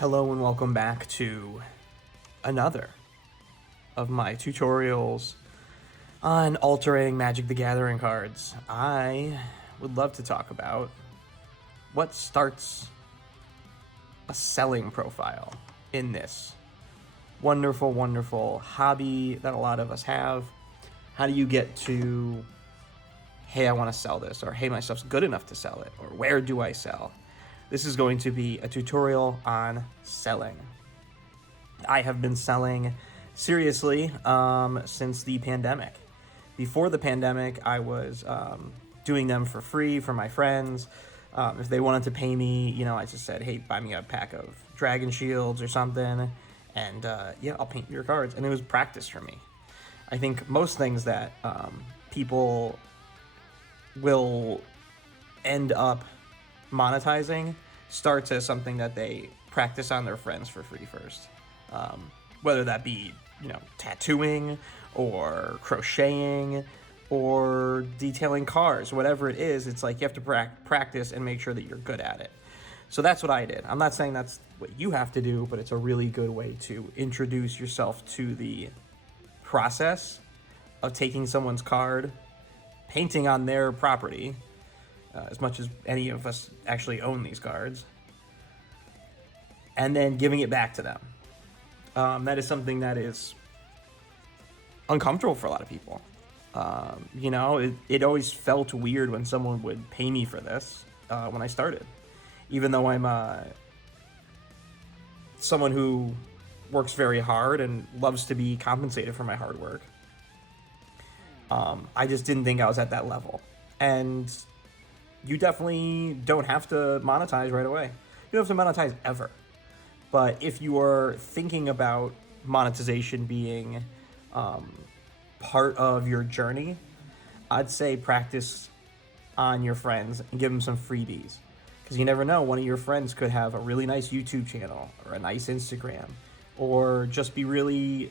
Hello and welcome back to another of my tutorials on altering Magic the Gathering cards. I would love to talk about what starts a selling profile in this wonderful, wonderful hobby that a lot of us have. How do you get to, hey, I want to sell this, or hey, my stuff's good enough to sell it, or where do I sell? This is going to be a tutorial on selling. I have been selling seriously since the pandemic. Before the pandemic, I was doing them for free for my friends. If they wanted to pay me, I just said, hey, buy me a pack of Dragon Shields or something, and yeah, I'll paint your cards. And it was practice for me. I think most things that people will end up monetizing starts as something that they practice on their friends for free first. Whether that be, tattooing or crocheting or detailing cars, whatever it is, it's like you have to practice and make sure that you're good at it. So that's what I did. I'm not saying that's what you have to do, but it's a really good way to introduce yourself to the process of taking someone's card, painting on their property, as much as any of us actually own these cards, and then giving it back to them. That is something that is uncomfortable for a lot of people. It always felt weird when someone would pay me for this when I started. Even though I'm someone who works very hard and loves to be compensated for my hard work, I just didn't think I was at that level. And you definitely don't have to monetize right away. You don't have to monetize ever. But if you are thinking about monetization being part of your journey, I'd say practice on your friends and give them some freebies. Because you never know, one of your friends could have a really nice YouTube channel or a nice Instagram, or just be really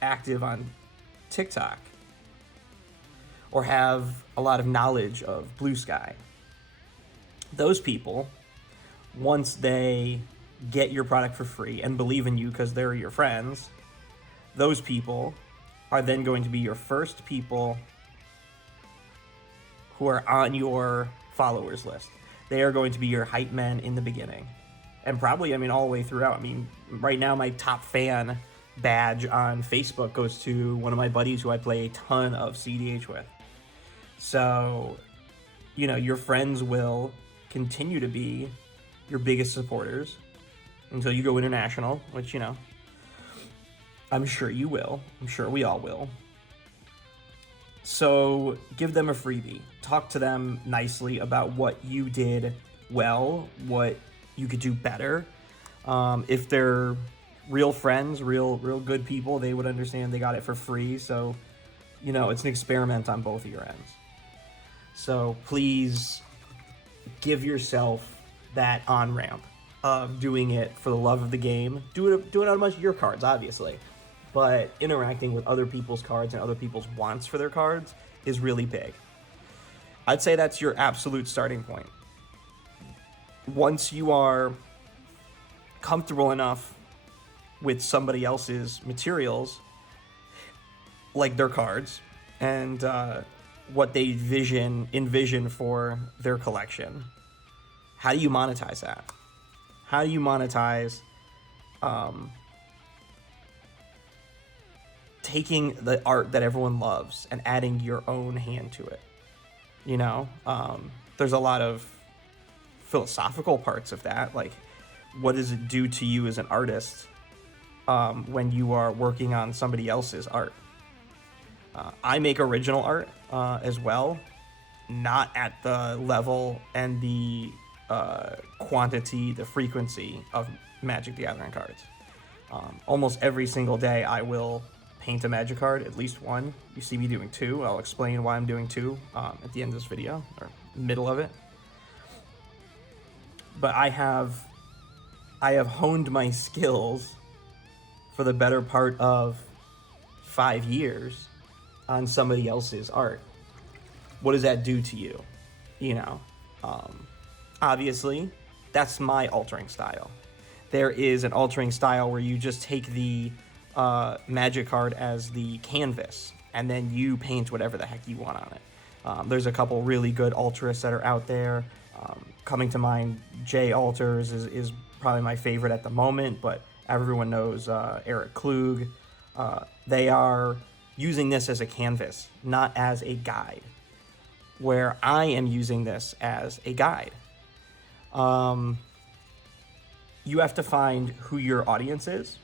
active on TikTok, or have a lot of knowledge of Blue Sky. Those people, once they get your product for free and believe in you because they're your friends, those people are then going to be your first people who are on your followers list. They are going to be your hype men in the beginning. And probably, all the way throughout. Right now my top fan badge on Facebook goes to one of my buddies who I play a ton of CDH with. So, your friends will continue to be your biggest supporters until you go international, which, I'm sure you will. I'm sure we all will. So give them a freebie. Talk to them nicely about what you did well, what you could do better. If they're real friends, real good people, they would understand they got it for free. So, it's an experiment on both of your ends. So please give yourself that on-ramp of doing it for the love of the game. Do it on a bunch of your cards, obviously. But interacting with other people's cards and other people's wants for their cards is really big. I'd say that's your absolute starting point. Once you are comfortable enough with somebody else's materials, like their cards, and what they envision for their collection, how do you monetize that? How do you monetize taking the art that everyone loves and adding your own hand to it? There's a lot of philosophical parts of that. Like, what does it do to you as an artist when you are working on somebody else's art? I make original art as well, not at the level and the quantity, the frequency of Magic the Gathering cards. Almost every single day I will paint a Magic card, at least one. You see me doing two. I'll explain why I'm doing two at the end of this video, or middle of it. But I have honed my skills for the better part of 5 years on somebody else's art. What does that do to you? Obviously, that's my altering style. there is an altering style where you just take the magic card as the canvas, and then you paint whatever the heck you want on it. There's a couple really good alterists that are out there. Coming to mind, J Alters is probably my favorite at the moment, but everyone knows Eric Klug. They are using this as a canvas, not as a guide, where I am using this as a guide. You have to find who your audience is.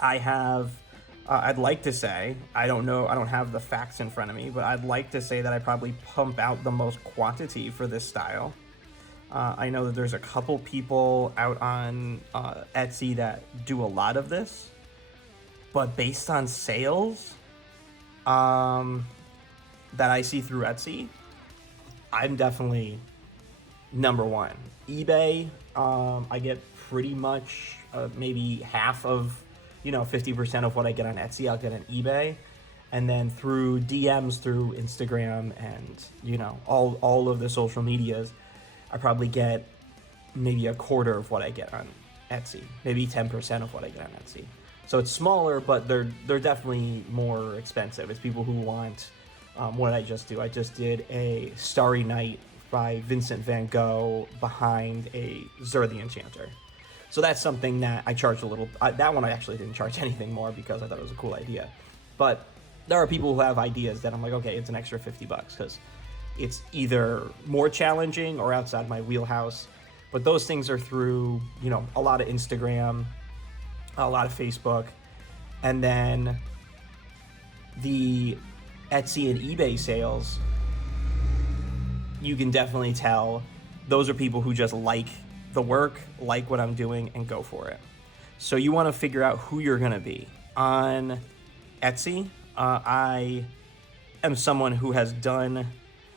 I'd like to say, I don't know, I don't have the facts in front of me, but I'd like to say that I probably pump out the most quantity for this style. I know that there's a couple people out on Etsy that do a lot of this, but based on sales that I see through Etsy, I'm definitely number one. eBay, I get pretty much maybe half of, 50% of what I get on Etsy, I'll get on eBay. And then through DMs, through Instagram, and, all of the social medias, I probably get maybe a quarter of what I get on Etsy, maybe 10% of what I get on Etsy. So it's smaller, but they're definitely more expensive. It's people who want what I just do. I just did a Starry Night by Vincent van Gogh behind a Zur the Enchanter. So that's something that I charged a little. That one I actually didn't charge anything more because I thought it was a cool idea. But there are people who have ideas that I'm like, okay, it's an extra $50 because it's either more challenging or outside my wheelhouse. But those things are through, a lot of Instagram, a lot of Facebook, and then the Etsy and eBay sales. You can definitely tell those are people who just like the work, like what I'm doing, and go for it. So you want to figure out who you're going to be. On Etsy, I am someone who has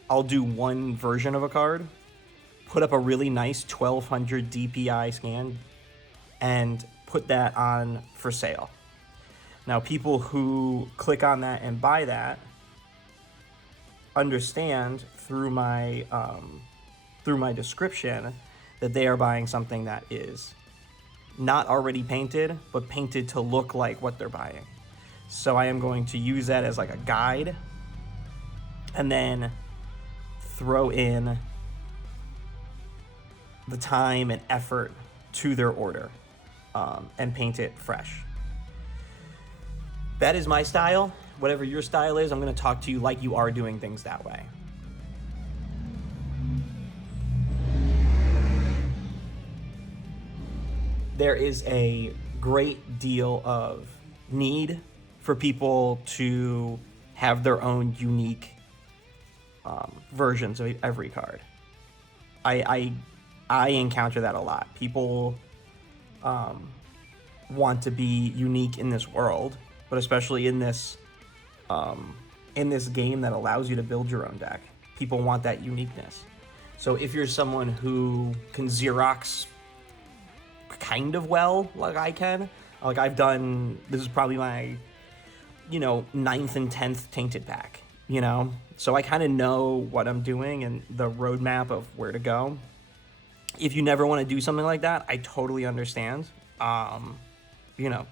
I'll do one version of a card, put up a really nice 1200 DPI scan, and put that on for sale. Now, people who click on that and buy that understand through my description that they are buying something that is not already painted, but painted to look like what they're buying. So I am going to use that as like a guide, and then throw in the time and effort to their order, and paint it fresh. That is my style. Whatever your style is, I'm going to talk to you like you are doing things that way. There is a great deal of need for people to have their own unique versions of every card. I encounter that a lot. People want to be unique in this world, but especially in this game that allows you to build your own deck. People want that uniqueness. So if you're someone who can Xerox kind of well, like I can, like I've done, this is probably my, 9th and 10th Tainted pack, So I kind of know what I'm doing and the roadmap of where to go. If you never want to do something like that, I totally understand.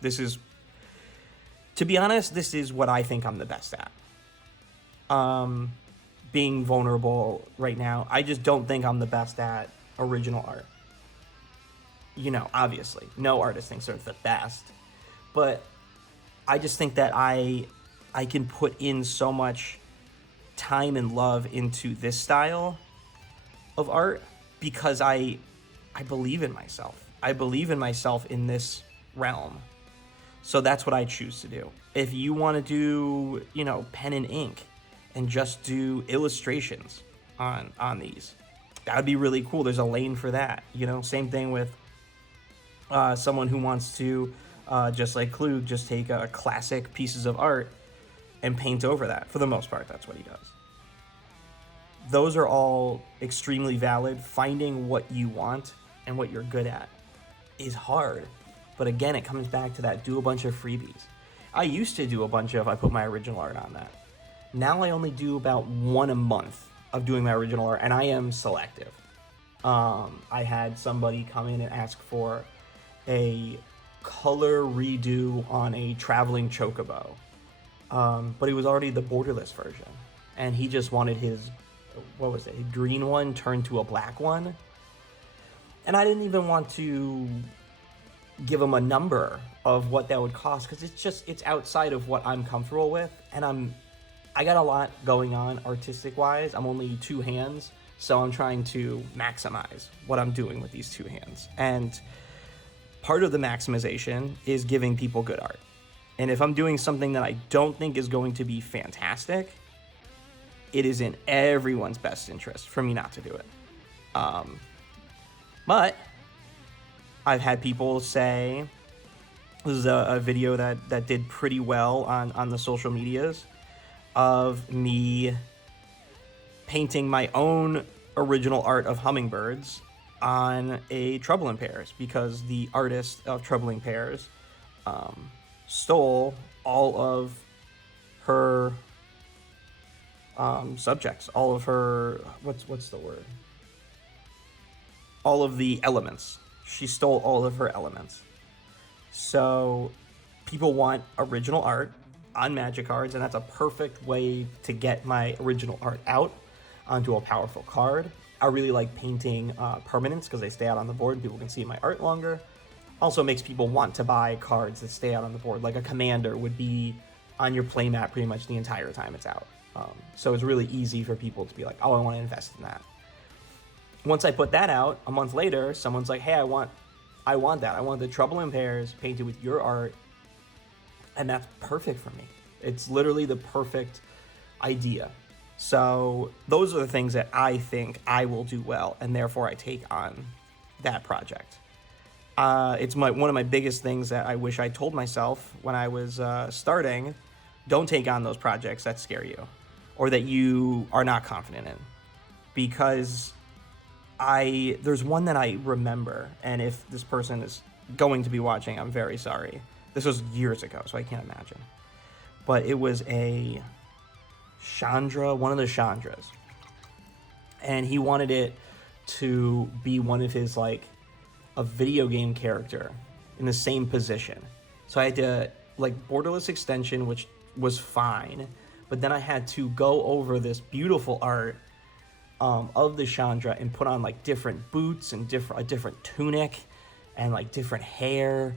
This is, to be honest, this is what I think I'm the best at. Being vulnerable right now, I just don't think I'm the best at original art. Obviously, no artist thinks they're the best, but I just think that I can put in so much time and love into this style of art because I believe in myself. I believe in myself in this realm. So that's what I choose to do. If you want to do, pen and ink and just do illustrations on these, that would be really cool. There's a lane for that. Same thing with someone who wants to, just like Klug, just take classic pieces of art and paint over that. For the most part, that's what he does. Those are all extremely valid. Finding what you want and what you're good at is hard. But again, it comes back to that, do a bunch of freebies. I used to do a bunch of, I put my original art on that. Now I only do about one a month of doing my original art, and I am selective. I had somebody come in and ask for a color redo on a traveling chocobo, but it was already the borderless version, and he just wanted his, what was it, a green one turned to a black one. And I didn't even want to give him a number of what that would cost, because it's outside of what I'm comfortable with, and I got a lot going on artistic wise. I'm only two hands, so I'm trying to maximize what I'm doing with these two hands. And part of the maximization is giving people good art. And if I'm doing something that I don't think is going to be fantastic, it is in everyone's best interest for me not to do it. But I've had people say, this is a video that did pretty well on the social medias, of me painting my own original art of hummingbirds on a Trouble in Pairs, because the artist of Trouble in Pairs stole all of her subjects, all of her, what's the word? All of the elements. She stole all of her elements. So people want original art on Magic cards, and that's a perfect way to get my original art out onto a powerful card. I really like painting permanents because they stay out on the board and people can see my art longer. Also makes people want to buy cards that stay out on the board. Like a commander would be on your playmat pretty much the entire time it's out. So it's really easy for people to be like, oh, I want to invest in that. Once I put that out, a month later, someone's like, hey, I want that. I want the Trouble in Pairs painted with your art. And that's perfect for me. It's literally the perfect idea. So those are the things that I think I will do well, and therefore I take on that project. It's one of my biggest things that I wish I told myself when I was starting. Don't take on those projects that scare you or that you are not confident in. Because there's one that I remember, and if this person is going to be watching, I'm very sorry. This was years ago, so I can't imagine. But it was a Chandra, one of the Chandras. And he wanted it to be one of his, like, a video game character in the same position. So I had to, like, borderless extension, which was fine. But then I had to go over this beautiful art of the Chandra and put on, like, different boots and a different tunic and, like, different hair.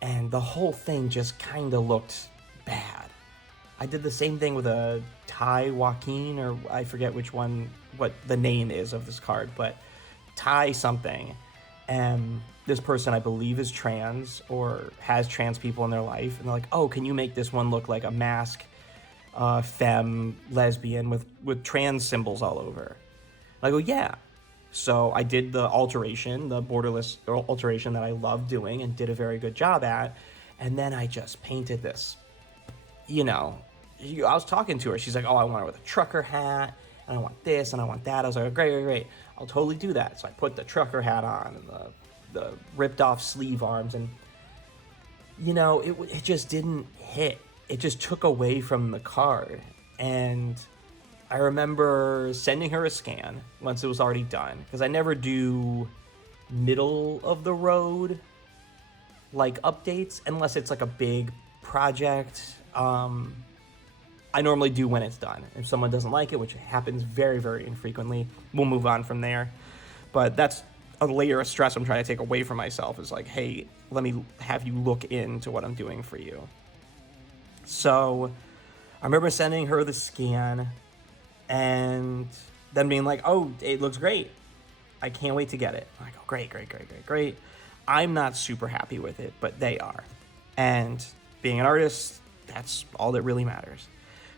And the whole thing just kind of looked bad. I did the same thing with a Ty Joaquin, or I forget what the name is of this card, but Ty something. And this person, I believe, is trans or has trans people in their life. And they're like, oh, can you make this one look like a mask, femme, lesbian with trans symbols all over? And I go, yeah. So I did the alteration, the borderless alteration that I love doing and did a very good job at. And then I just painted this, I was talking to her. She's like, oh, I want her with a trucker hat, and I want this, and I want that. I was like, oh, great. I'll totally do that. So I put the trucker hat on and the ripped off sleeve arms, and, it just didn't hit. It just took away from the card. And I remember sending her a scan once it was already done, because I never do middle of the road, like, updates, unless it's like a big project. I normally do when it's done. If someone doesn't like it, which happens very, very infrequently, we'll move on from there. But that's a layer of stress I'm trying to take away from myself, is like, hey, let me have you look into what I'm doing for you. So I remember sending her the scan and then being like, oh, it looks great. I can't wait to get it. I go, great. I'm not super happy with it, but they are. And being an artist, that's all that really matters.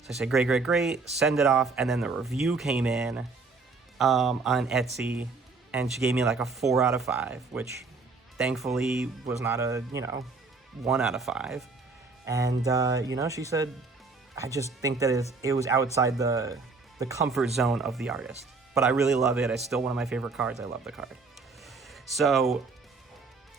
So I said, great, send it off. And then the review came in on Etsy, and she gave me like a 4 out of 5, which thankfully was not a, 1 out of 5. And, she said, I just think that it was outside the comfort zone of the artist. But I really love it. It's still one of my favorite cards. I love the card. So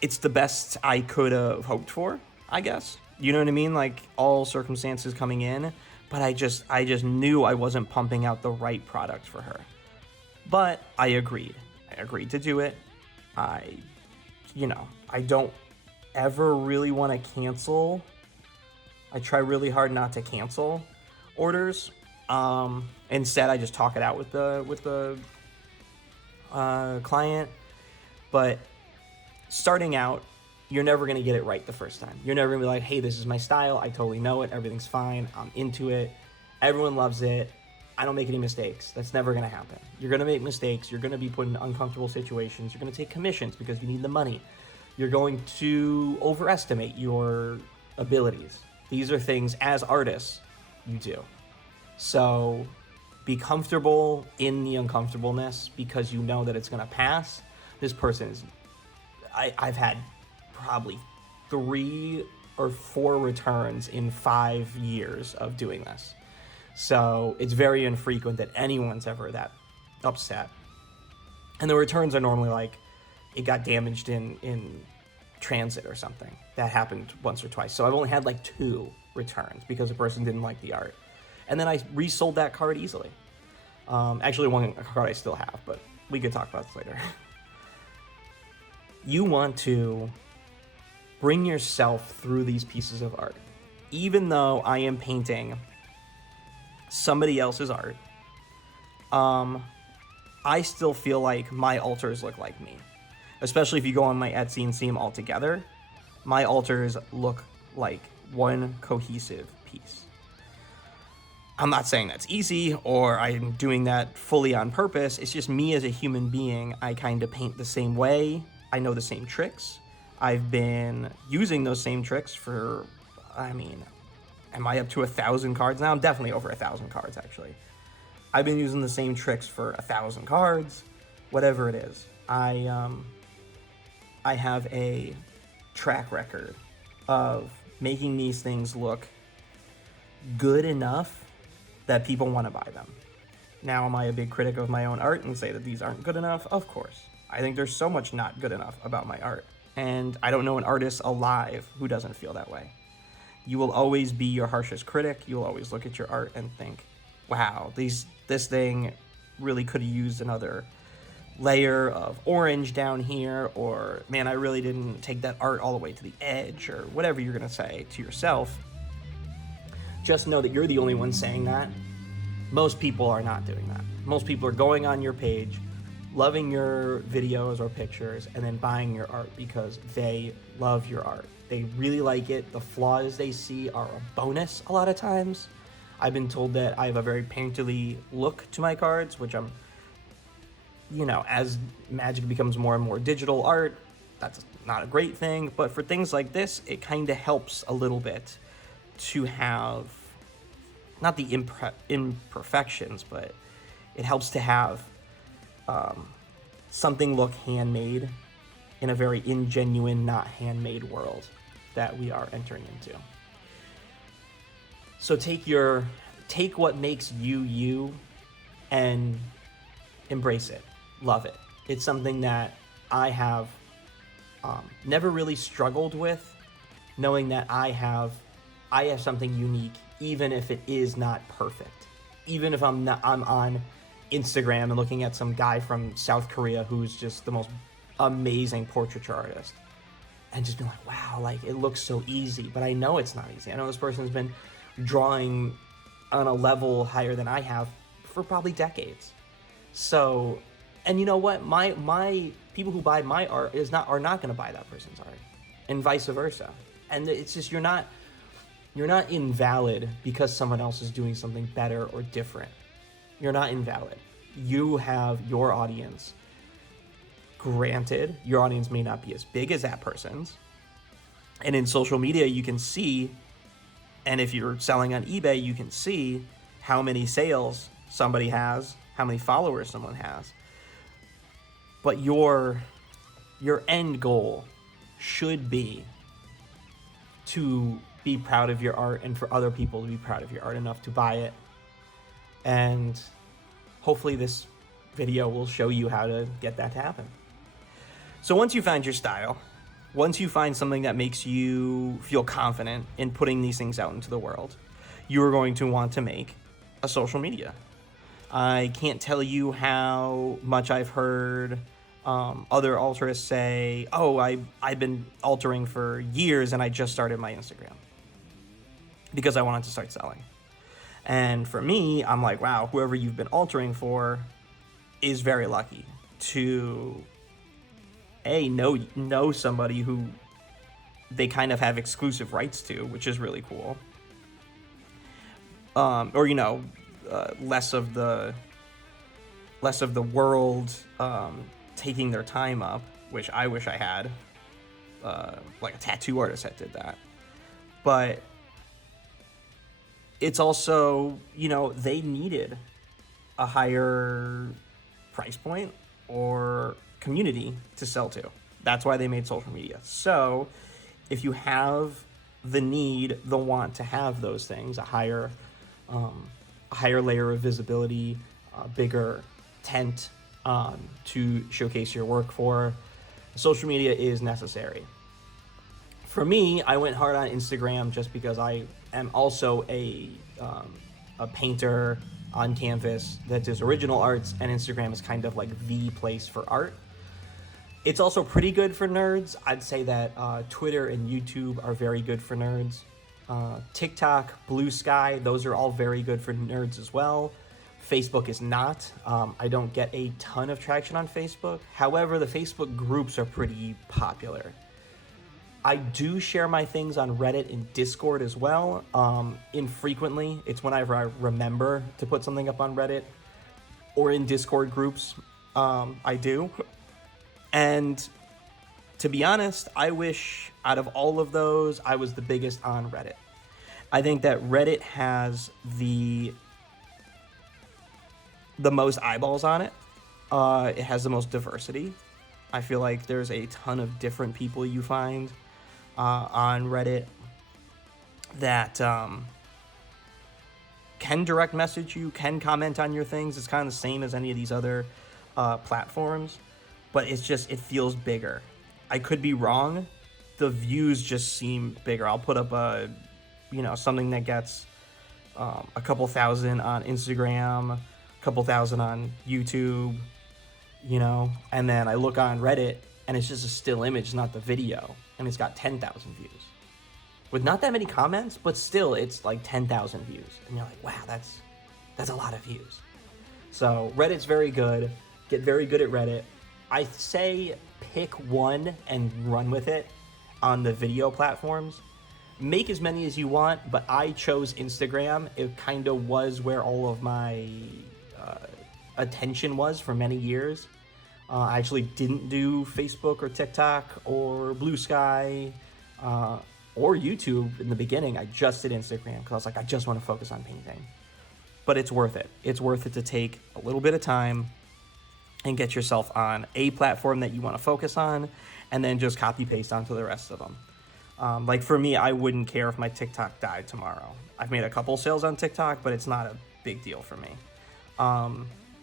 it's the best I could have hoped for, I guess. You know what I mean? Like, all circumstances coming in, but I just knew I wasn't pumping out the right product for her. But I agreed. I agreed to do it. I don't ever really want to cancel. I try really hard not to cancel orders. Instead, I just talk it out with the client. But starting out, you're never going to get it right the first time. You're never going to be like, hey, this is my style. I totally know it. Everything's fine. I'm into it. Everyone loves it. I don't make any mistakes. That's never going to happen. You're going to make mistakes. You're going to be put in uncomfortable situations. You're going to take commissions because you need the money. You're going to overestimate your abilities. These are things, as artists, you do. So be comfortable in the uncomfortableness because you know that it's going to pass. This person is... I've had probably 3 or 4 returns in 5 years of doing this. So it's very infrequent that anyone's ever that upset. And the returns are normally like, it got damaged in transit or something. That happened once or twice. So I've only had like 2 returns because the person didn't like the art. And then I resold that card easily. Actually, one card I still have, but we could talk about this later. You want to bring yourself through these pieces of art. Even though I am painting somebody else's art, I still feel like my alters look like me. Especially if you go on my Etsy and see them all together, my alters look like one cohesive piece. I'm not saying that's easy or I'm doing that fully on purpose. It's just me as a human being. I kind of paint the same way. I know the same tricks. I've been using those same tricks for, am I up to 1,000 cards now? I'm definitely over 1,000 cards, actually. I've been using the same tricks for 1,000 cards, whatever it is. I have a track record of making these things look good enough that people want to buy them. Now, am I a big critic of my own art and say that these aren't good enough? Of course. I think there's so much not good enough about my art. And I don't know an artist alive who doesn't feel that way. You will always be your harshest critic. You'll always look at your art and think, wow, this thing really could have used another layer of orange down here, or man, I really didn't take that art all the way to the edge, or whatever you're going to say to yourself. Just know that you're the only one saying that. Most people are not doing that. Most people are going on your page, loving your videos or pictures, and then buying your art because they love your art. They really like it. The flaws they see are a bonus a lot of times. I've been told that I have a very painterly look to my cards, which I'm, as Magic becomes more and more digital art, that's not a great thing. But for things like this, it kind of helps a little bit to have, not the imperfections, but it helps to have something look handmade in a very ingenuine, not handmade world that we are entering into. So take what makes you and embrace it, love it. It's something that I have never really struggled with, knowing that I have something unique, even if it is not perfect. Even if I'm on Instagram and looking at some guy from South Korea who's just the most amazing portraiture artist, and just being like, wow, like it looks so easy, but I know it's not easy. I know this person's been drawing on a level higher than I have for probably decades. So, and you know what? My people who buy my art are not going to buy that person's art, and vice versa. And it's just you're not invalid because someone else is doing something better or different. You're not invalid. You have your audience. Granted, your audience may not be as big as that person's. And in social media, you can see, and if you're selling on eBay, you can see how many sales somebody has, how many followers someone has. But your end goal should be to be proud of your art and for other people to be proud of your art enough to buy it. And hopefully this video will show you how to get that to happen. So once you find your style, once you find something that makes you feel confident in putting these things out into the world, you are going to want to make a social media. I can't tell you how much I've heard Other alterists say, oh, I've been altering for years and I just started my Instagram because I wanted to start selling. And for me, I'm like, wow, whoever you've been altering for is very lucky to know somebody who they kind of have exclusive rights to, which is really cool. Or less of the world taking their time up, which I wish I had, like a tattoo artist that did that. But it's also, they needed a higher price point or community to sell to. That's why they made social media. So if you have the need, the want to have those things, a higher layer of visibility, a bigger tent to showcase your work for, social media is necessary. For me, I went hard on Instagram just because I am also a painter on canvas that does original arts, and Instagram is kind of like the place for art. It's also pretty good for nerds. I'd say that Twitter and YouTube are very good for nerds. TikTok, Blue Sky, those are all very good for nerds as well. Facebook is not. I don't get a ton of traction on Facebook. However, the Facebook groups are pretty popular. I do share my things on Reddit and Discord as well. Infrequently, it's whenever I remember to put something up on Reddit or in Discord groups. I do. And to be honest, I wish out of all of those, I was the biggest on Reddit. I think that Reddit has the most eyeballs on it. It has the most diversity. I feel like there's a ton of different people you find on Reddit that can direct message you, can comment on your things. It's kind of the same as any of these other platforms, but it feels bigger. I could be wrong. The views just seem bigger. I'll put up something that gets a couple thousand on Instagram, a couple thousand on YouTube, and then I look on Reddit and it's just a still image, not the video, and it's got 10,000 views with not that many comments, but still it's like 10,000 views, and you're like, wow, that's a lot of views. So Reddit's very good. Get very good at Reddit. I say pick one and run with it on the video platforms. Make as many as you want, but I chose Instagram. It kind of was where all of my attention was for many years. I actually didn't do Facebook or TikTok or Blue Sky or YouTube in the beginning. I just did Instagram because I was like, I just want to focus on painting. But it's worth it. It's worth it to take a little bit of time and get yourself on a platform that you want to focus on, and then just copy paste onto the rest of them. Like for me, I wouldn't care if my TikTok died tomorrow. I've made a couple sales on TikTok, but it's not a big deal for me.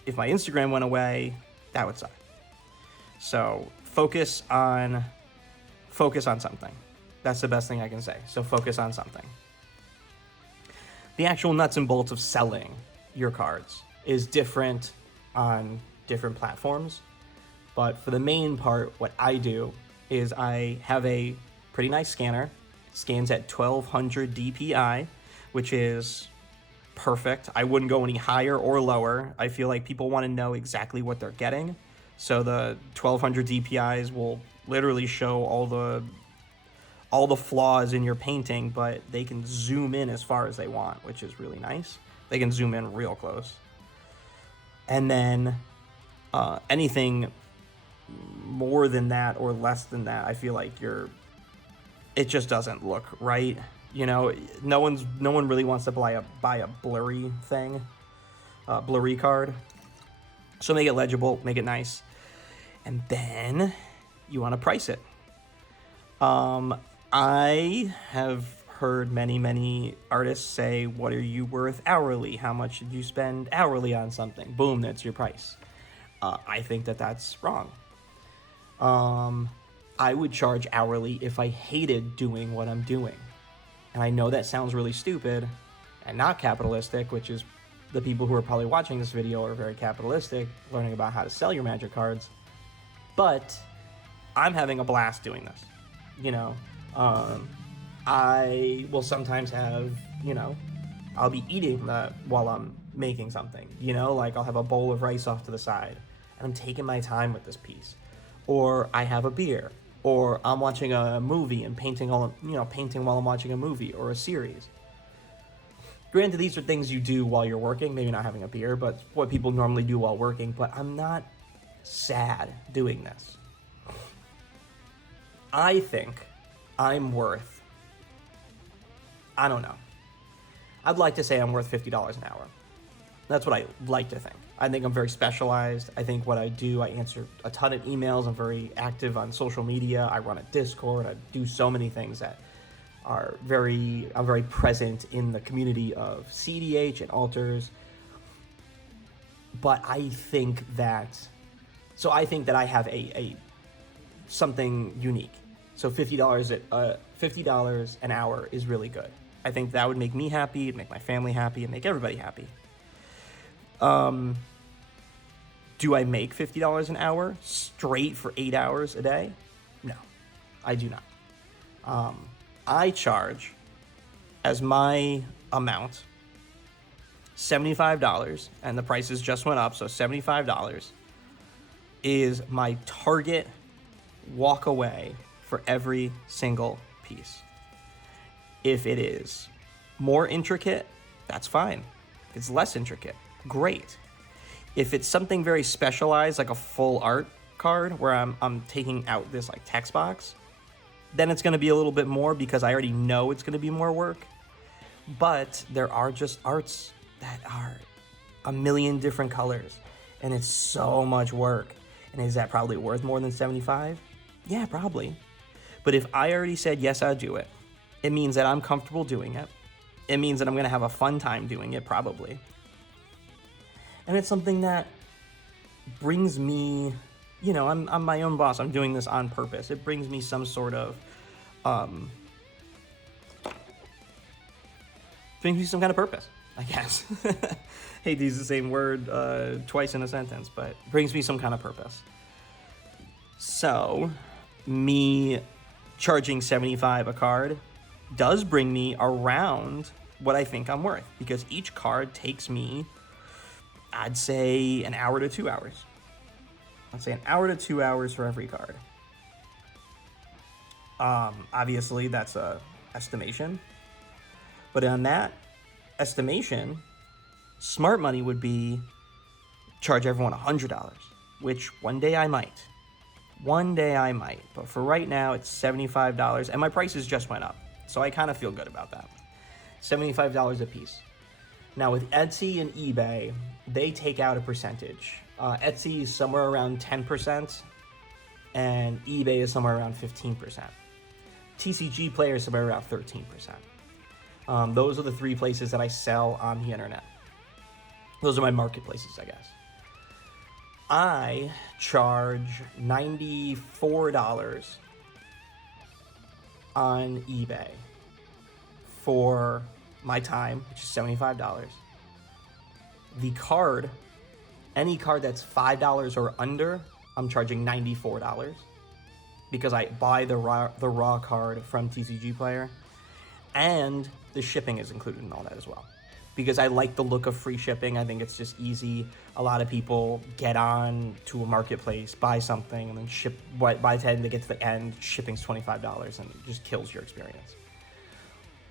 If my Instagram went away, that would suck. So focus on something. That's the best thing I can say. So focus on something. The actual nuts and bolts of selling your cards is different on different platforms. But for the main part, what I do is I have a pretty nice scanner. It scans at 1200 DPI, which is perfect. I wouldn't go any higher or lower. I feel like people want to know exactly what they're getting. So the 1200 DPIs will literally show all the flaws in your painting, but they can zoom in as far as they want, which is really nice. They can zoom in real close. And then anything more than that or less than that, I feel like it just doesn't look right. No one really wants to buy a blurry thing, blurry card. So make it legible, make it nice, and then you want to price it. I have heard many artists say, what are you worth hourly? How much did you spend hourly on something? Boom, that's your price. I think that that's wrong. I would charge hourly if I hated doing what I'm doing. And I know that sounds really stupid and not capitalistic, which is the people who are probably watching this video are very capitalistic, learning about how to sell your Magic cards. But I'm having a blast doing this. You know, I will sometimes have, I'll be eating that while I'm making something, like I'll have a bowl of rice off to the side and I'm taking my time with this piece. Or I have a beer, or I'm watching a movie and painting while I'm watching a movie or a series. Granted, these are things you do while you're working, maybe not having a beer, but what people normally do while working, but I'm not sad doing this. I think I'm worth, I don't know. I'd like to say I'm worth $50 an hour. That's what I like to think. I think I'm very specialized. I think what I do, I answer a ton of emails. I'm very active on social media. I run a Discord. I do so many things that I'm very present in the community of CDH and alters. But I think that I have a something unique. So $50 an hour is really good. I think that would make me happy, it'd make my family happy, and make everybody happy. Do I make $50 an hour straight for 8 hours a day? No, I do not. I charge as my amount $75, and the prices just went up, so $75 is my target walk away for every single piece. If it is more intricate, that's fine. If it's less intricate, great. If it's something very specialized, like a full art card where I'm taking out this like text box, then it's going to be a little bit more because I already know it's going to be more work. But there are just arts that are a million different colors, and it's so much work. And is that probably worth more than 75? Yeah, probably. But if I already said yes, I'll do it, it means that I'm comfortable doing it. It means that I'm going to have a fun time doing it, probably. And it's something that brings me, I'm my own boss. I'm doing this on purpose. It brings me some sort of, brings me some kind of purpose, I guess. Hate to use the same word twice in a sentence, but brings me some kind of purpose. So, me charging $75 a card does bring me around what I think I'm worth, because each card takes me, I'd say, an hour to 2 hours. I'd say an hour to 2 hours for every card. Obviously, that's a estimation. But on that estimation, smart money would be charge everyone $100, which one day I might. But for right now, it's $75, and my prices just went up. So I kind of feel good about that. $75 a piece. Now with Etsy and eBay, they take out a percentage. Etsy is somewhere around 10%, and eBay is somewhere around 15%. TCG Player is somewhere around 13%. Those are the three places that I sell on the internet. Those are my marketplaces, I guess. I charge $94 on eBay for my time, which is $75. The card, any card that's $5 or under, I'm charging $94 because I buy the raw card from TCG Player, and the shipping is included in all that as well. Because I like the look of free shipping. I think it's just easy. A lot of people get on to a marketplace, buy something, and then ship. By the time they get to the end, shipping's $25, and it just kills your experience.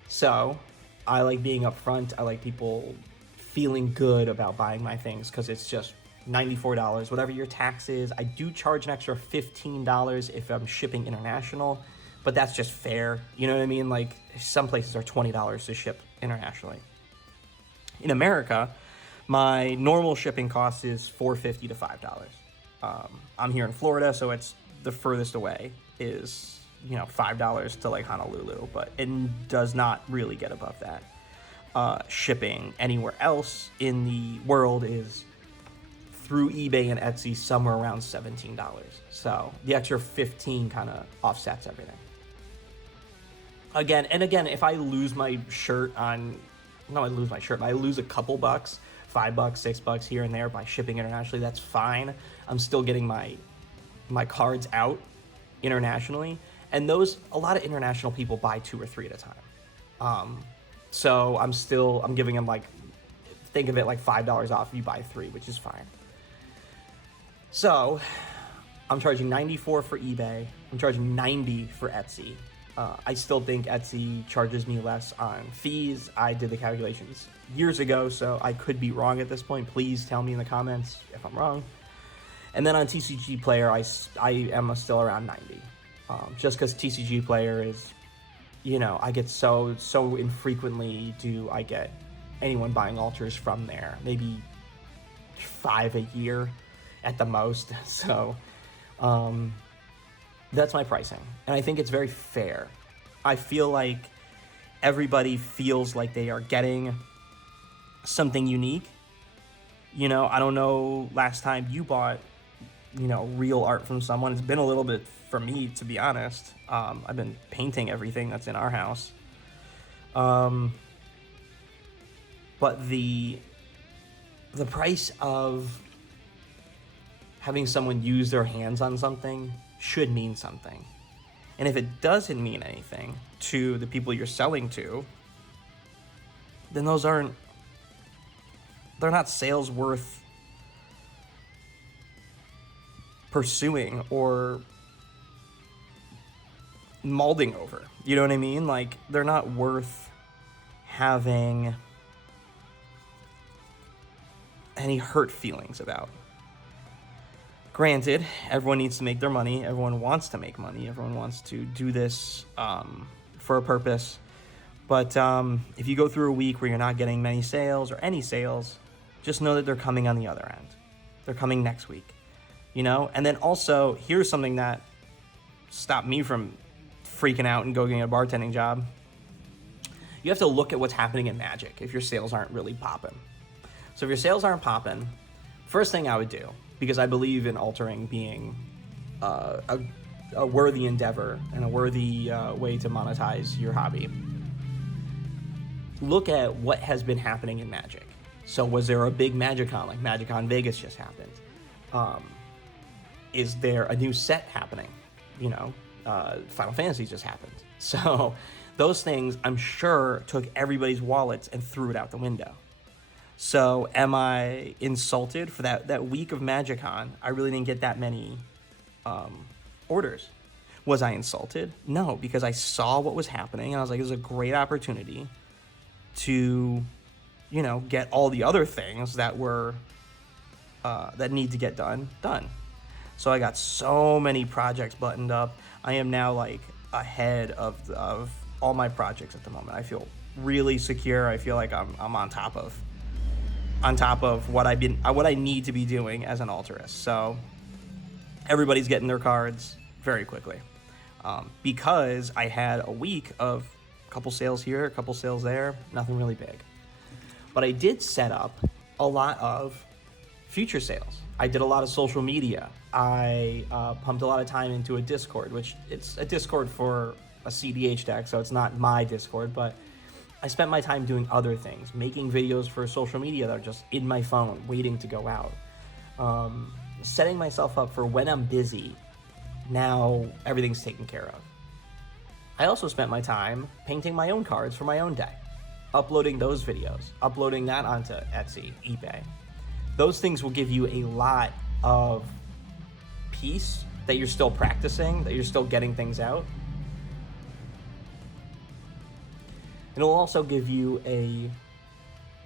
So, I like being upfront. I like people feeling good about buying my things because it's just $94, whatever your tax is. I do charge an extra $15 if I'm shipping international, but that's just fair. You know what I mean? Like, some places are $20 to ship internationally. In America, my normal shipping cost is $4.50 to $5. I'm here in Florida, so it's the furthest away is, $5 to like Honolulu, but it does not really get above that. Shipping anywhere else in the world is through eBay and Etsy somewhere around $17. So the extra 15 kind of offsets everything. Again, if I lose my shirt but I lose a couple bucks, $5, $6 here and there by shipping internationally, that's fine. I'm still getting my my cards out internationally, and a lot of international people buy 2 or 3 at a time. So I'm giving them, like, think of it like $5 off if you buy 3, which is fine. So I'm charging $94 for eBay. I'm charging $90 for Etsy. I still think Etsy charges me less on fees. I did the calculations years ago, so I could be wrong at this point. Please tell me in the comments if I'm wrong. And then on TCG Player, I am still around 90. Just because TCG Player is, I get so infrequently do I get anyone buying alters from there. Maybe 5 a year at the most. So that's my pricing. And I think it's very fair. I feel like everybody feels like they are getting something unique. I don't know last time you bought, real art from someone. It's been a little bit for me, to be honest. I've been painting everything that's in our house. But the price of having someone use their hands on something should mean something. And if it doesn't mean anything to the people you're selling to, then they're not sales worth pursuing or molding over. You know what I mean? Like, they're not worth having any hurt feelings about. Granted, everyone needs to make their money. Everyone wants to make money. Everyone wants to do this for a purpose. But if you go through a week where you're not getting many sales or any sales, just know that they're coming on the other end. They're coming next week, And then also, here's something that stopped me from freaking out and going getting a bartending job. You have to look at what's happening in Magic if your sales aren't really popping. So if your sales aren't popping, first thing I would do, because I believe in altering being a worthy endeavor and a worthy way to monetize your hobby, look at what has been happening in Magic. So was there a big MagicCon, like MagicCon Vegas just happened? Is there a new set happening? Final Fantasy just happened. So those things, I'm sure, took everybody's wallets and threw it out the window. So am I insulted for that week of MagicCon? I really didn't get that many orders. Was I insulted? No, because I saw what was happening, and I was like, it was a great opportunity to, get all the other things that were that need to get done. So I got so many projects buttoned up. I am now, like, ahead of all my projects at the moment. I feel really secure. I feel like I'm on top of what I need to be doing as an alterist. So everybody's getting their cards very quickly, because I had a week of a couple sales here, a couple sales there, nothing really big. But I did set up a lot of future sales. I did a lot of social media. I pumped a lot of time into a Discord, which it's a Discord for a CDH deck, so it's not my Discord, but I spent my time doing other things, making videos for social media that are just in my phone, waiting to go out. Setting myself up for when I'm busy, now everything's taken care of. I also spent my time painting my own cards for my own deck, uploading those videos, uploading that onto Etsy, eBay. Those things will give you a lot of peace that you're still practicing, that you're still getting things out. It'll also give you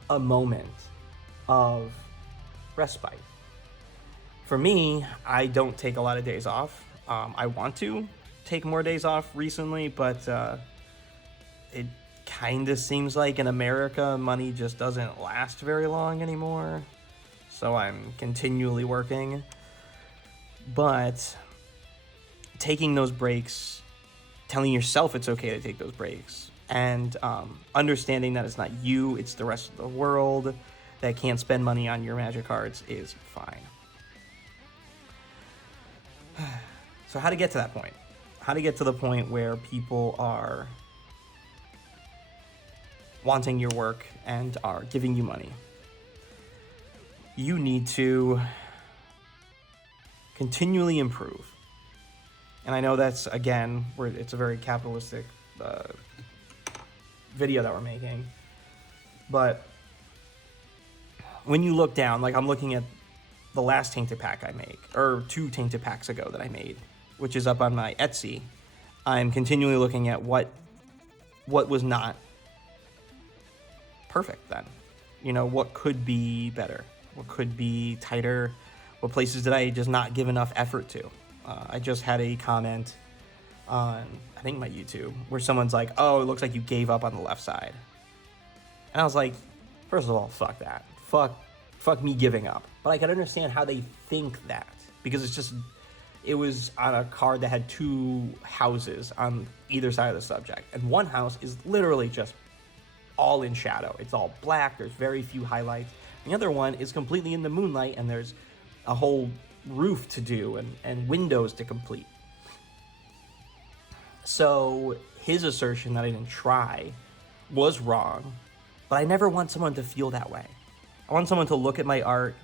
a moment of respite. For me, I don't take a lot of days off. I want to take more days off recently, but it kind of seems like in America, money just doesn't last very long anymore. So I'm continually working. But taking those breaks, telling yourself it's okay to take those breaks, and understanding that it's not you, it's the rest of the world that can't spend money on your Magic cards is fine. So how to get to that point? How to get to the point where people are wanting your work and are giving you money? You need to continually improve. And I know that's, again, it's a very capitalistic video that we're making. But when you look down, like I'm looking at the last Tainted pack I made, or 2 Tainted packs ago that I made, which is up on my Etsy, I'm continually looking at what was not perfect then. You know, what could be better? What could be tighter? What places did I just not give enough effort to? I just had a comment on, I think, my YouTube, where someone's like, oh, it looks like you gave up on the left side. And I was like, first of all, fuck that. Fuck me giving up. But I can understand how they think that, because it was on a card that had 2 houses on either side of the subject. And one house is literally just all in shadow. It's all black. There's very few highlights. The other one is completely in the moonlight, and there's a whole roof to do and windows to complete. So his assertion that I didn't try was wrong, but I never want someone to feel that way. I want someone to look at my art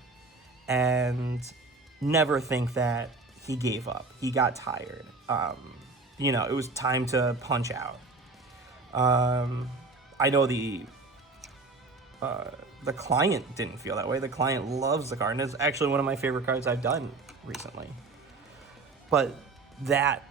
and never think that he gave up. He got tired. You know, it was time to punch out. I know the client didn't feel that way. The client loves the card, and it's actually one of my favorite cards I've done recently. But that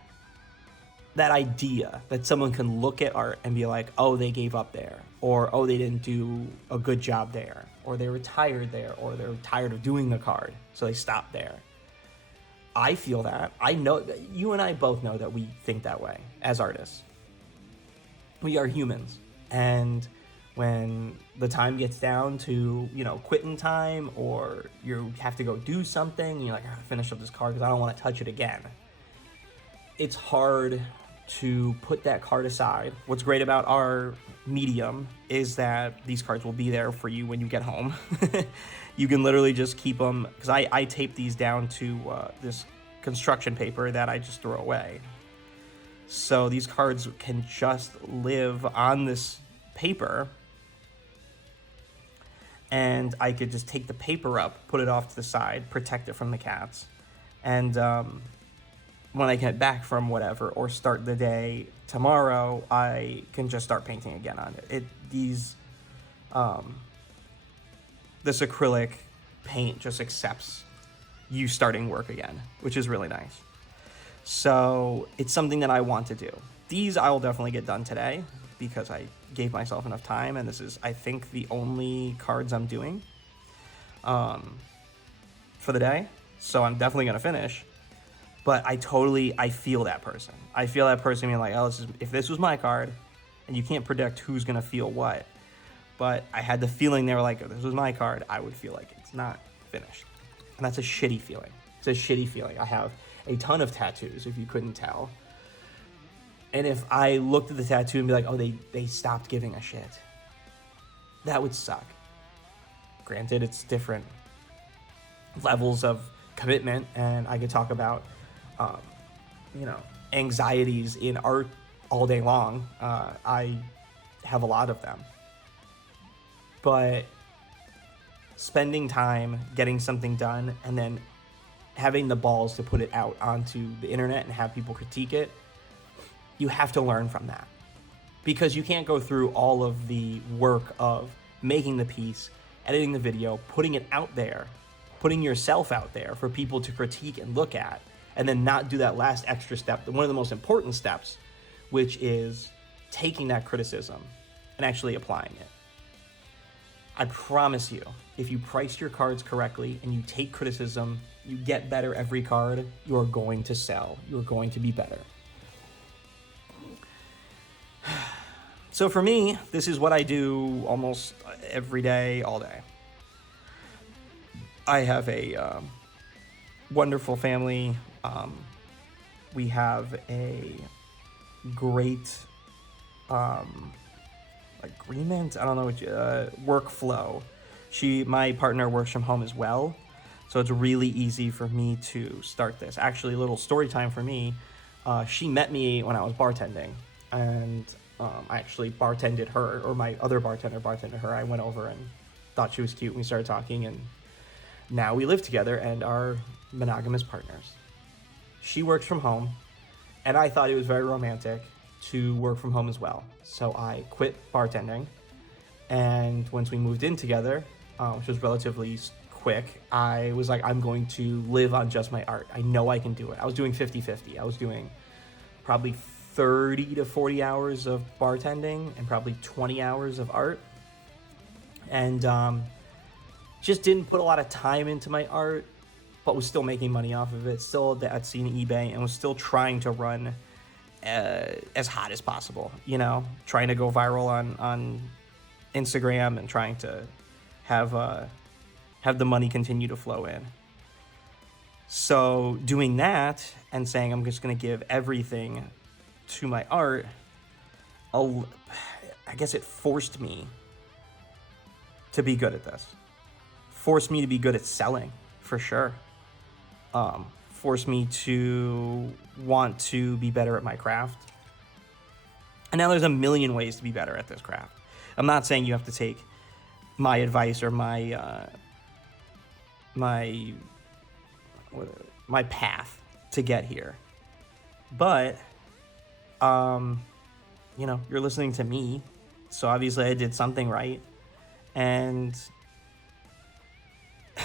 idea that someone can look at art and be like, oh, they gave up there, or oh, they didn't do a good job there, or they were tired there, or they're tired of doing the card, so they stopped there. I feel that. I know that you and I both know that we think that way as artists. We are humans, and when the time gets down to, you know, quitting time, or you have to go do something, and you're like, I gotta finish up this card because I don't want to touch it again. It's hard to put that card aside. What's great about our medium is that these cards will be there for you when you get home. You can literally just keep them, because I tape these down to this construction paper that I just throw away. So these cards can just live on this paper, and I could just take the paper up, put it off to the side, protect it from the cats, and when I get back from whatever, or start the day tomorrow, I can just start painting again on it. This acrylic paint just accepts you starting work again, which is really nice. So it's something that I want to do. These I will definitely get done today because I gave myself enough time, and this is, I think, the only cards I'm doing for the day. So I'm definitely gonna finish. But I feel that person. I feel that person being like, oh, if this was my card, and you can't predict who's gonna feel what, but I had the feeling they were like, if this was my card, I would feel like it's not finished. And that's a shitty feeling. It's a shitty feeling. I have a ton of tattoos, if you couldn't tell. And if I looked at the tattoo and be like, oh, they stopped giving a shit, that would suck. Granted, it's different levels of commitment, and I could talk about anxieties in art all day long. I have a lot of them. But spending time getting something done and then having the balls to put it out onto the internet and have people critique it, you have to learn from that. Because you can't go through all of the work of making the piece, editing the video, putting it out there, putting yourself out there for people to critique and look at, and then not do that last extra step, one of the most important steps, which is taking that criticism and actually applying it. I promise you, if you price your cards correctly and you take criticism, you get better every card, you're going to sell. You're going to be better. So for me, this is what I do almost every day, all day. I have a wonderful family. We have a great agreement. I don't know what workflow. My partner works from home as well, so it's really easy for me to start this. Actually, a little story time for me. She met me when I was bartending, and I actually bartended her, or my other bartender bartended her. I went over and thought she was cute, and we started talking, and now we live together and are monogamous partners. She works from home. And I thought it was very romantic to work from home as well. So I quit bartending. And once we moved in together, which was relatively quick, I was like, I'm going to live on just my art. I know I can do it. I was doing 50-50. I was doing probably 30 to 40 hours of bartending and probably 20 hours of art. And just didn't put a lot of time into my art, but was still making money off of it, still at Etsy and eBay, and was still trying to run as hot as possible, you know, trying to go viral on Instagram and trying to have the money continue to flow in. So doing that and saying I'm just going to give everything to my art, I guess it forced me to be good at this. Forced me to be good at selling, for sure. Forced me to want to be better at my craft. And now there's a million ways to be better at this craft. I'm not saying you have to take my advice or my path to get here. But, you know, you're listening to me, so obviously I did something right. And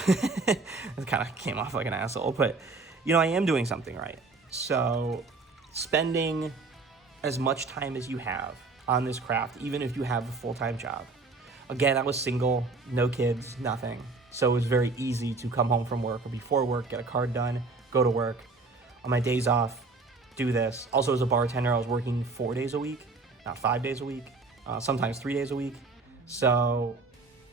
it kind of came off like an asshole, but, you know, I am doing something right. So spending as much time as you have on this craft, even if you have a full-time job. Again, I was single, no kids, nothing. So it was very easy to come home from work or before work, get a card done, go to work. On my days off, do this. Also, as a bartender, I was working 4 days a week, not 5 days a week, sometimes 3 days a week. So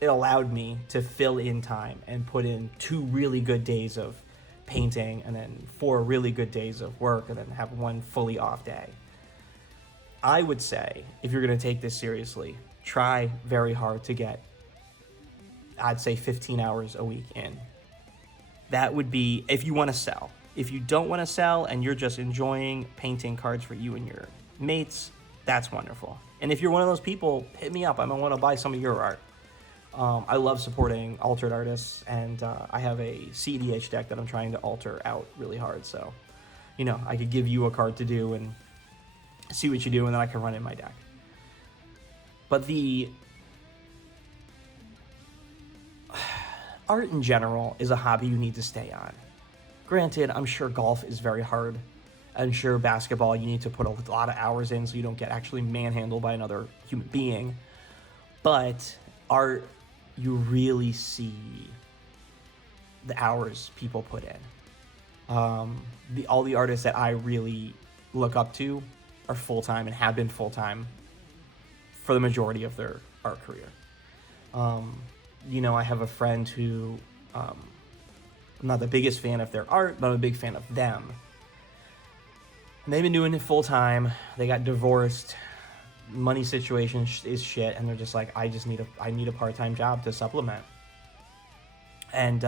it allowed me to fill in time and put in 2 really good days of painting and then 4 really good days of work and then have 1 fully off day. I would say, if you're going to take this seriously, try very hard to get, I'd say 15 hours a week in. That would be if you want to sell. If you don't want to sell and you're just enjoying painting cards for you and your mates, that's wonderful. And if you're one of those people, hit me up. I might want to buy some of your art. I love supporting altered artists, and I have a CEDH deck that I'm trying to alter out really hard. So, you know, I could give you a card to do and see what you do, and then I can run in my deck. But the art in general is a hobby you need to stay on. Granted, I'm sure golf is very hard. I'm sure basketball, you need to put a lot of hours in so you don't get actually manhandled by another human being. But art, you really see the hours people put in. All the artists that I really look up to are full-time and have been full-time for the majority of their art career. You know, I have a friend who, I'm not the biggest fan of their art, but I'm a big fan of them. And they've been doing it full-time. They got divorced. Money situation is shit, and they're just like, I need a part-time job to supplement. And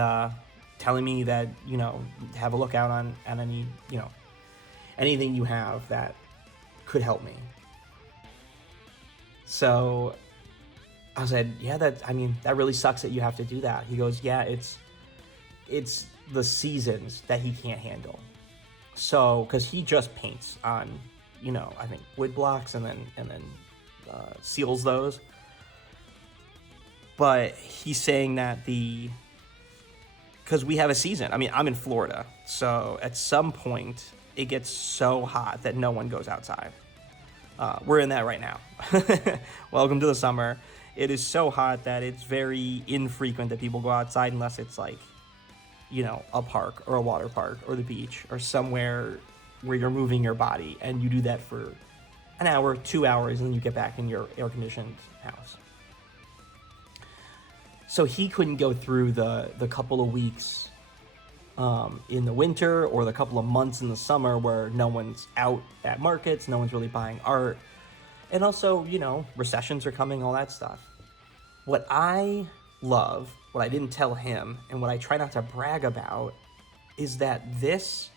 telling me that, you know, have a look out on any, you know, anything you have that could help me. So I said, yeah, that really sucks that you have to do that. He goes, yeah, it's the seasons that he can't handle. So, because he just paints on, you know, I think wood blocks and then seals those. But he's saying that because we have a season. I mean, I'm in Florida, so at some point it gets so hot that no one goes outside. We're in that right now. Welcome to the summer. It is so hot that it's very infrequent that people go outside unless it's like, you know, a park or a water park or the beach or somewhere where you're moving your body, and you do that for an hour, 2 hours, and then you get back in your air-conditioned house. So he couldn't go through the couple of weeks in the winter or the couple of months in the summer where no one's out at markets, no one's really buying art. And also, you know, recessions are coming, all that stuff. What I love, what I didn't tell him, and what I try not to brag about, is that this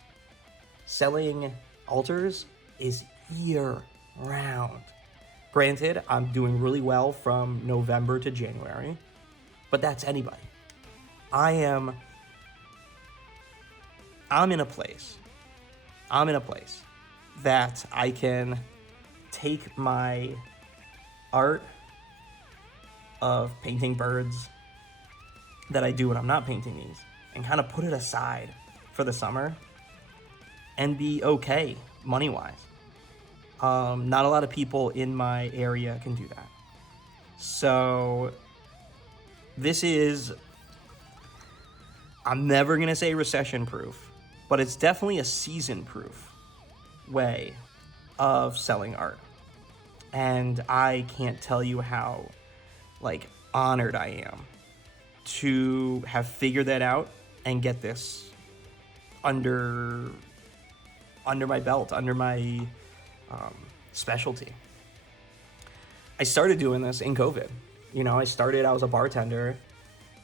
selling alters is year-round. Granted, I'm doing really well from November to January, but that's anybody. I'm in a place that I can take my art of painting birds that I do when I'm not painting these and kind of put it aside for the summer and be okay money-wise. Not a lot of people in my area can do that. So this is, I'm never going to say recession proof, but it's definitely a season proof way of selling art. And I can't tell you how like honored I am to have figured that out and get this under my belt, under my specialty. I started doing this in COVID. You know, I was a bartender,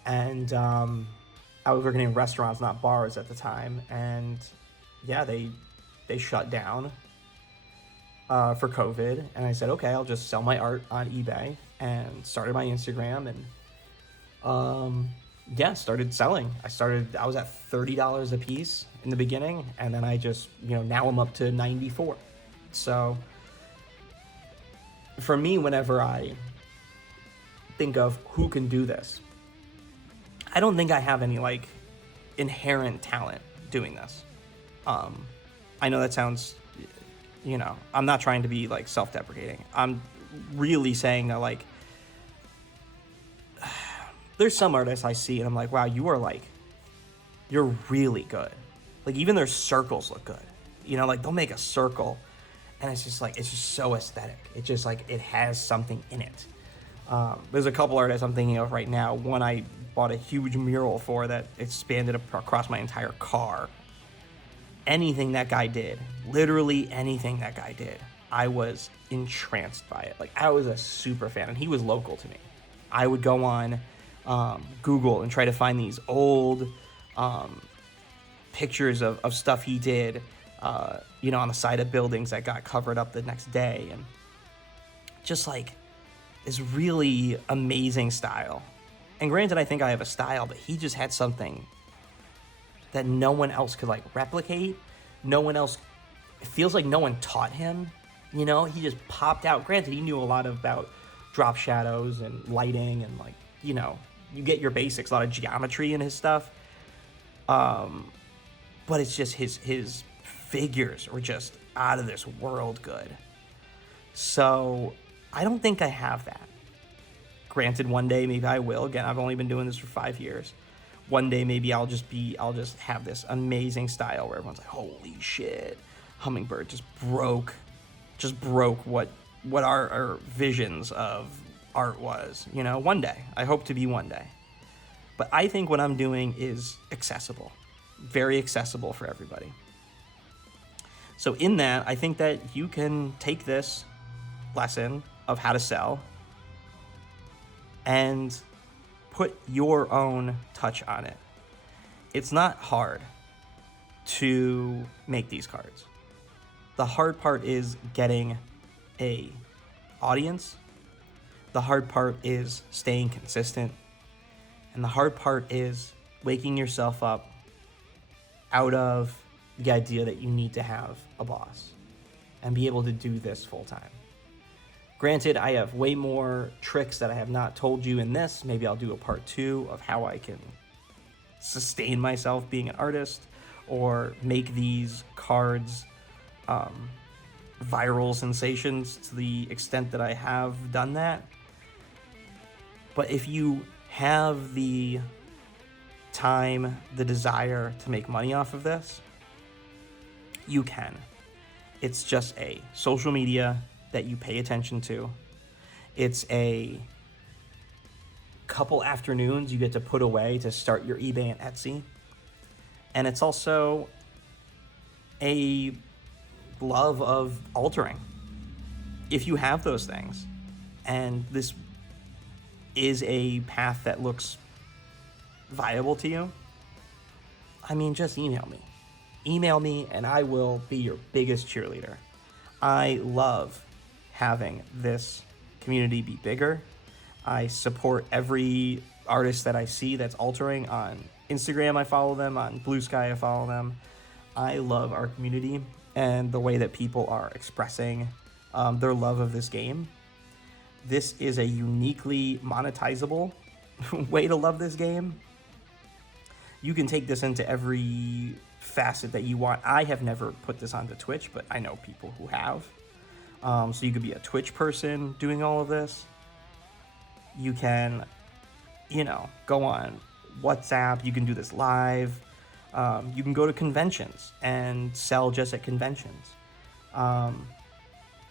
and I was working in restaurants, not bars at the time. And yeah, they shut down for COVID. And I said, okay, I'll just sell my art on eBay, and started my Instagram, and yeah, started selling. I was at $30 a piece in the beginning, and then I just, now I'm up to 94. So for me, whenever I think of who can do this, I don't think I have any like inherent talent doing this. I know that sounds, I'm not trying to be like self-deprecating. I'm really saying that like, there's some artists I see and I'm like, wow, you're really good. Like even their circles look good. Like they'll make a circle and it's just so aesthetic. It just like, it has something in it. There's a couple artists I'm thinking of right now. One I bought a huge mural for that expanded across my entire car. Anything that guy did, literally anything that guy did, I was entranced by it. Like I was a super fan, and he was local to me. I would go on Google and try to find these old pictures of stuff he did, on the side of buildings that got covered up the next day, and just like this really amazing style. And granted, I think I have a style, but he just had something that no one else could like replicate. It feels like no one taught him, he just popped out. Granted, he knew a lot about drop shadows and lighting and like, you get your basics, a lot of geometry in his stuff. But it's just his figures were just out of this world good. So I don't think I have that. Granted, one day maybe I will. Again, I've only been doing this for 5 years. One day maybe I'll just have this amazing style where everyone's like, holy shit, Hummingbird just broke what our visions of art was. One day. I hope to be one day. But I think what I'm doing is accessible. Very accessible for everybody. So in that, I think that you can take this lesson of how to sell and put your own touch on it. It's not hard to make these cards. The hard part is getting a audience. The hard part is staying consistent. And the hard part is waking yourself up out of the idea that you need to have a boss and be able to do this full time. Granted, I have way more tricks that I have not told you in this. Maybe I'll do a part 2 of how I can sustain myself being an artist or make these cards viral sensations to the extent that I have done that. But if you have the time, the desire to make money off of this, you can. It's just a social media that you pay attention to. It's a couple afternoons you get to put away to start your eBay and Etsy. And it's also a love of altering. If you have those things, and this is a path that looks viable to you, just email me. Email me and I will be your biggest cheerleader. I love having this community be bigger. I support every artist that I see that's altering on Instagram. I follow them. On Blue Sky, I follow them. I love our community, and the way that people are expressing their love of this game. This is a uniquely monetizable way to love this game. You can take this into every facet that you want. I have never put this onto Twitch, but I know people who have. So you could be a Twitch person doing all of this. You can, go on WhatsApp. You can do this live. You can go to conventions and sell just at conventions.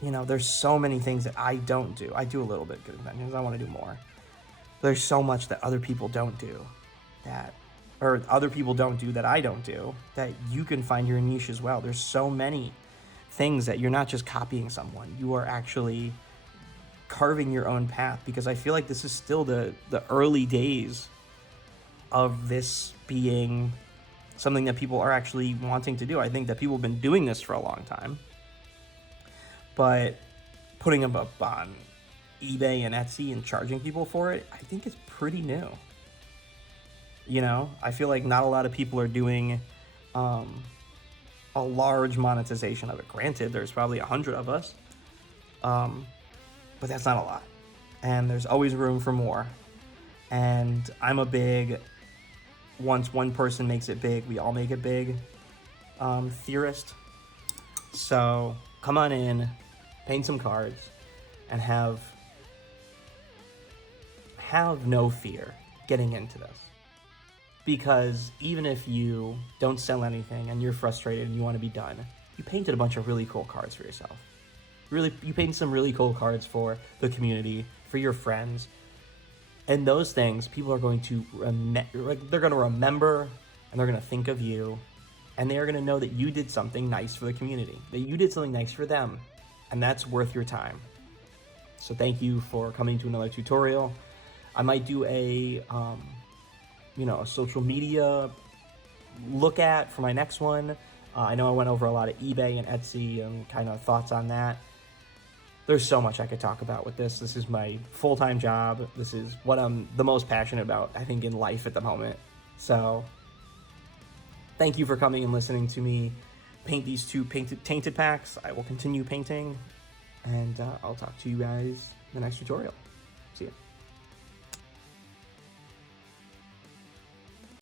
There's so many things that I don't do. I do a little bit at conventions. I want to do more. There's so much that other people don't do that I don't do, that you can find your niche as well. There's so many things that you're not just copying someone. You are actually carving your own path, because I feel like this is still the early days of this being something that people are actually wanting to do. I think that people have been doing this for a long time, but putting them up on eBay and Etsy and charging people for it, I think it's pretty new. I feel like not a lot of people are doing a large monetization of it. Granted, there's probably 100 of us, but that's not a lot. And there's always room for more. And I'm a big, once one person makes it big, we all make it big theorist. So come on in, paint some cards, and have no fear getting into this. Because even if you don't sell anything and you're frustrated and you want to be done, you painted a bunch of really cool cards for yourself. You painted some really cool cards for the community, for your friends. And those things, people are going to they're going to remember, and they're going to think of you, and they are going to know that you did something nice for the community, that you did something nice for them, and that's worth your time. So thank you for coming to another tutorial. I might do a social media look at for my next one. I know I went over a lot of eBay and Etsy and kind of thoughts on that. There's so much I could talk about with this. This is my full-time job. This is what I'm the most passionate about, I think, in life at the moment. So thank you for coming and listening to me paint these two tainted packs. I will continue painting, and I'll talk to you guys in the next tutorial. See ya.